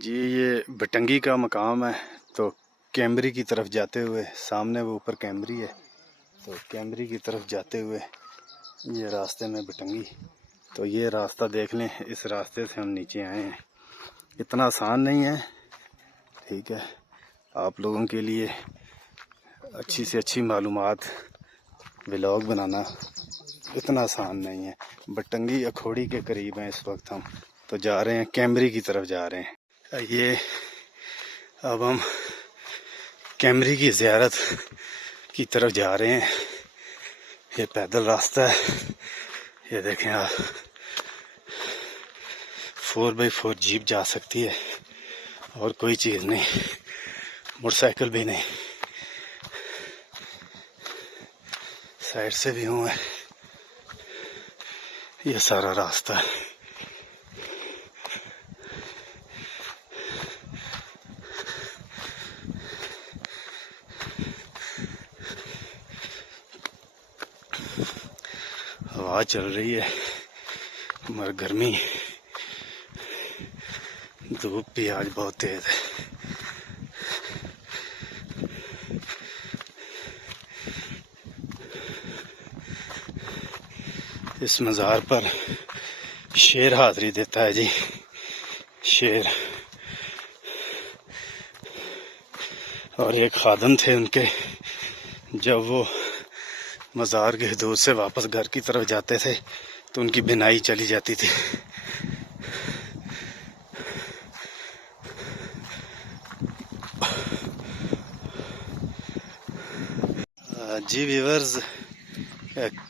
जी ये भटंगी का मकाम है। तो कैमरी की तरफ जाते हुए सामने वो ऊपर कैमरी है, तो कैमरी की तरफ जाते हुए ये रास्ते में भटंगी। तो ये रास्ता देख लें, इस रास्ते से हम नीचे आए हैं। इतना आसान नहीं है, ठीक है। आप लोगों के लिए अच्छी से अच्छी मालूमात व्लॉग बनाना इतना आसान नहीं है। भटंगी अखोड़ी के करीब हैं इस वक्त हम, तो जा रहे हैं कैमरी की तरफ जा रहे हैं। ये अब हम कैमरी की ज़ियारत की तरफ जा रहे हैं। ये पैदल रास्ता है, ये देखें आप, 4x4 जीप जा सकती है और कोई चीज़ नहीं, मोटरसाइकिल भी नहीं। साइड से भी हुआ है ये सारा रास्ता है। हवा चल रही है मगर गर्मी, धूप भी आज बहुत तेज है। इस मज़ार पर शेर हाज़री देता है जी, शेर। और एक खादम थे उनके, जब वो मज़ार के हदूद से वापस घर की तरफ जाते थे तो उनकी बिनाई चली जाती थी। जी व्यूअर्स,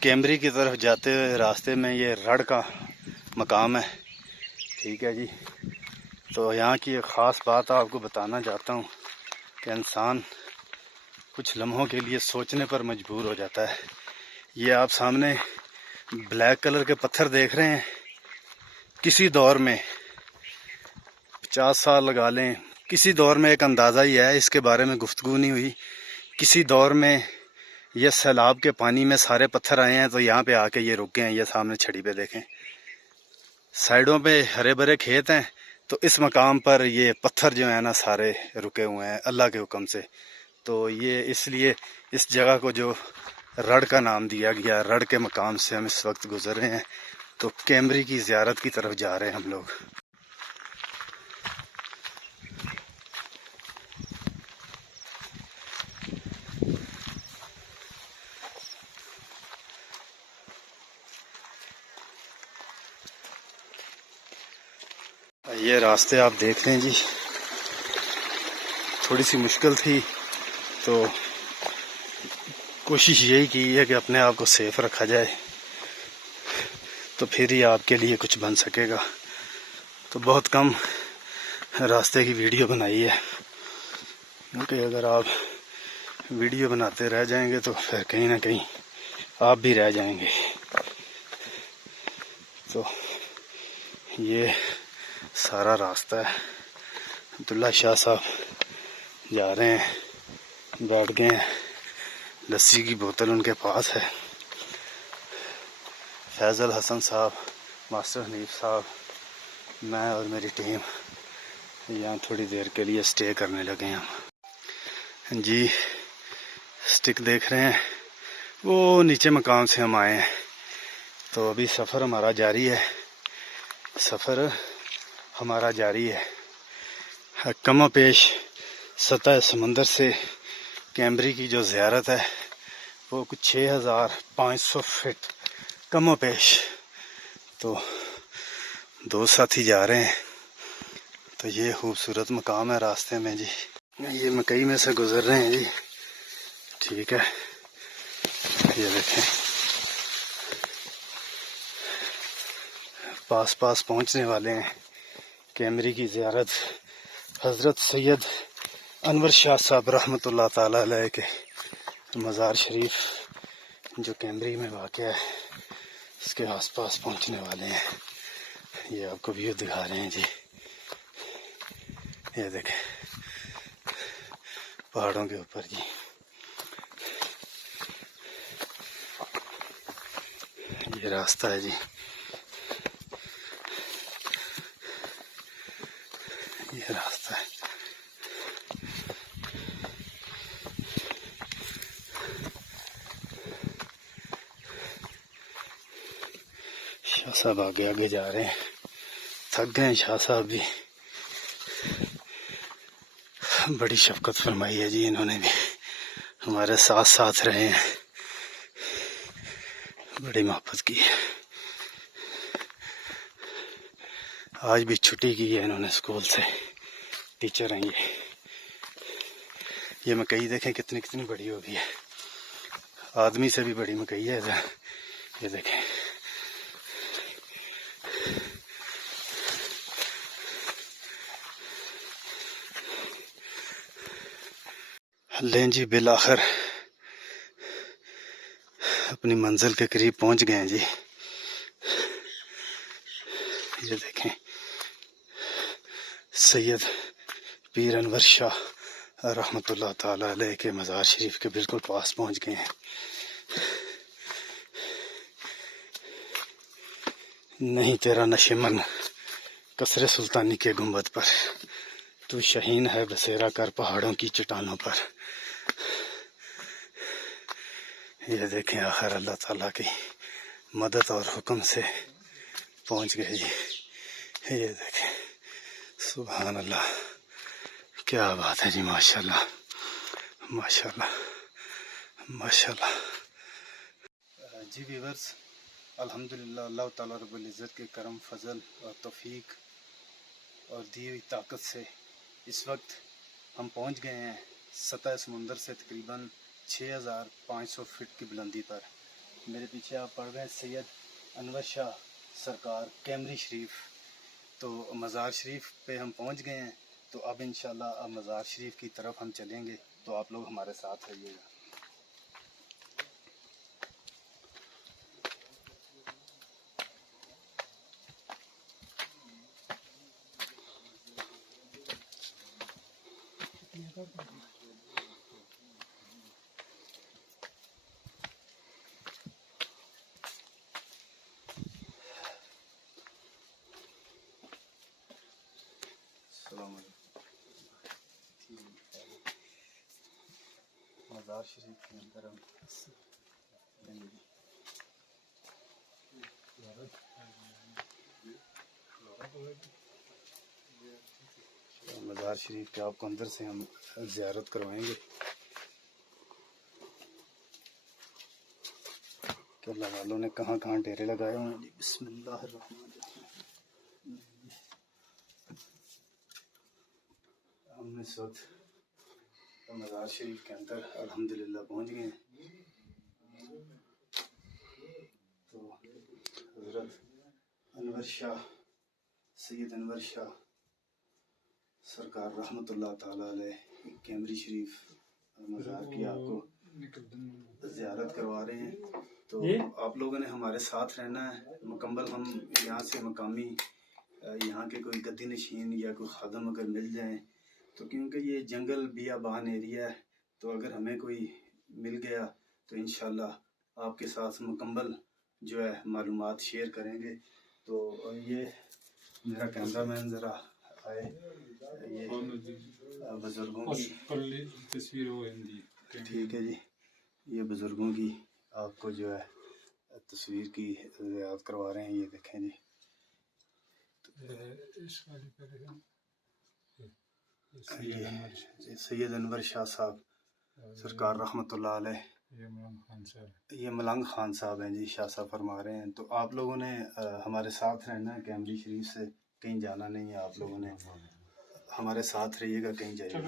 कैमरी की तरफ जाते हुए रास्ते में ये रड़ का मकाम है, ठीक है जी। तो यहाँ की एक ख़ास बात आपको बताना चाहता हूँ कि इंसान कुछ लम्हों के लिए सोचने पर मजबूर हो जाता है। ये आप सामने ब्लैक कलर के पत्थर देख रहे हैं, किसी दौर में 50 साल लगा लें, किसी दौर में एक अंदाज़ा ही है, इसके बारे में गुफ्तगू नहीं हुई। किसी दौर में ये सैलाब के पानी में सारे पत्थर आए हैं तो यहाँ पे आके ये रुक गए हैं। ये सामने छड़ी पे देखें, साइडों पे हरे भरे खेत हैं, तो इस मकाम पर ये पत्थर जो है ना सारे रुके हुए हैं अल्लाह के हुक्म से। तो ये इसलिए इस जगह को जो रड़ का नाम दिया गया। रड़ के मकाम से हम इस वक्त गुजर रहे हैं, तो कैमरी की ज़ियारत की तरफ जा रहे हैं हम लोग। ये रास्ते आप देख लें जी, थोड़ी सी मुश्किल थी, तो कोशिश यही की है कि अपने आप को सेफ रखा जाए, तो फिर ही आपके लिए कुछ बन सकेगा। तो बहुत कम रास्ते की वीडियो बनाई है, क्योंकि अगर आप वीडियो बनाते रह जाएंगे तो फिर कहीं ना कहीं आप भी रह जाएंगे। तो ये सारा रास्ता है। अब्दुल्ला शाह साहब जा रहे हैं, बैठ गए हैं, लस्सी की बोतल उनके पास है। फैज़ल हसन साहब, मास्टर हनीफ साहब, मैं और मेरी टीम यहाँ थोड़ी देर के लिए स्टे करने लगे हैं हम जी। स्टिक देख रहे हैं, वो नीचे मकाम से हम आए हैं। तो अभी सफ़र हमारा जारी है, सफ़र हमारा जारी है। कम पेश सतह समंदर से कैमरी की जो ज़ियारत है वो कुछ 6500 फीट कम पेश। तो दो साथी जा रहे हैं। तो ये खूबसूरत मकाम है रास्ते में जी। ये मकई में से गुज़र रहे हैं जी, ठीक है। ये देखें, पास पास पहुंचने वाले हैं। कैमरी की ज़ियारत हज़रत सैयद अनवर शाह साहब रहमतुल्लाह ताला अलैह के मज़ार शरीफ जो कैमरी में वाक़ है, इसके आसपास पहुंचने वाले हैं। ये आपको व्यू दिखा रहे हैं जी। ये देखें पहाड़ों के ऊपर जी, ये रास्ता है जी। ये रास्ता है। शाह साहब आगे आगे जा रहे हैं, थक गए शाह साहब भी। बड़ी शफकत फरमाई है जी इन्होंने भी, हमारे साथ साथ रहे हैं, बड़ी मोहब्बत की है। आज भी छुट्टी की है इन्होंने स्कूल से, टीचर हैं ये मकई देखें कितनी कितनी बड़ी हो गई है, आदमी से भी बड़ी मकई है इधर, ये देखें। लें जी, बिल आखिर अपनी मंजिल के करीब पहुंच गए हैं जी। ये देखें, सैयद पीर अनवर शाह रहमतुल्लाह ताला अलैह के मज़ार शरीफ के बिल्कुल पास पहुंच गए हैं। नहीं तेरा नशिमन कसरे सुल्तानी के गुंबद पर, तू शहीन है बसेरा कर पहाड़ों की चट्टानों पर। ये देखें, आखिर अल्लाह ताला की मदद और हुक्म से पहुंच गए जी। ये देखें, सुभान अल्लाह, क्या बात है जी, माशाल्लाह माशाल्लाह माशाल्लाह। जी व्यूअर्स, अल्हम्दुलिल्लाह अल्लाह ताला रब्बुल इज़्ज़त के करम फजल और तौफीक और दी हुई ताकत से इस वक्त हम पहुंच गए हैं सतह समुंदर से तकरीबन 6500 फीट की बुलंदी पर। मेरे पीछे आप पढ़ रहे हैं सैयद अनवर शाह सरकार कैमरी शरीफ। तो मज़ार शरीफ पे हम पहुंच गए हैं, तो अब इंशाल्लाह अब मज़ार शरीफ की तरफ हम चलेंगे, तो आप लोग हमारे साथ रहिएगा। मज़ार शरीफ के अंदर हम मज़ार शरीफ के आपको अंदर से हम ज़ियारत करवाएंगे। कि अल्लाह वालों ने कहाँ कहाँ डेरे लगाए हुए हैं। बिस्मिल्लाहिर्रहमानिर्रहीम। हम इस वक्त मज़ार शरीफ के अंदर अल्हम्दुलिल्लाह पहुँच गए हैं। तो हज़रत अनवर शाह सैयद अनवर शाह सरकार रहमतुल्लाह ताला अलैह कैमरी शरीफ मज़ार की आपको ज़ियारत करवा रहे हैं। तो आप लोगों ने हमारे साथ रहना है मुकम्मल। हम यहाँ से मकामी यहाँ के कोई गद्दी नशीन या कोई खादम अगर मिल जाएं, तो क्योंकि ये जंगल बियाबान एरिया है, तो अगर हमें कोई मिल गया तो इंशाल्लाह आपके साथ मुकम्मल जो है मालूमात शेयर करेंगे। तो ये मेरा कैमरामैन ज़रा आए, ये बुज़ुर्गों की तस्वीर हो हिंदी, ठीक है जी। ये बुज़ुर्गों की आपको जो है तस्वीर की याद करवा रहे हैं। ये देखें जी, ये सैयद अनवर शाह साहब सरकार रहमतुल्लाह अलैह, ये मलंग खान साहब हैं जी, शाह साहब फरमा रहे हैं। तो आप लोगों ने हमारे साथ रहना है, कैमरी शरीफ से कहीं जाना नहीं है। आप लोगों ने हमारे साथ रहिएगा, कहीं जाइएगा।